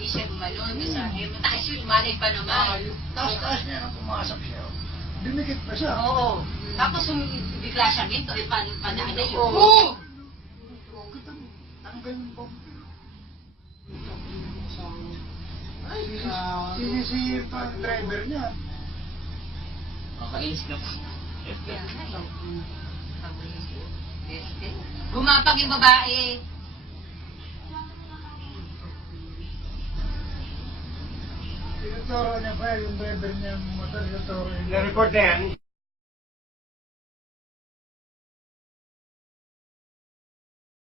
hindi siya gumanon. Sabi, mataas yun, malay pa naman. Taas-taas niya nang pumasok siya. Dumikit pa siya. Oo. Tapos bigla siya ginto, padaan na yun. Oo! Tanggal yung bomb. Ay, sinisihir pa ang driver niya. Makainis na po. Gumapag yung babae. Tinuturo niya pa yung driver niya ng motor. Tinuturo niya. Na-report na yan.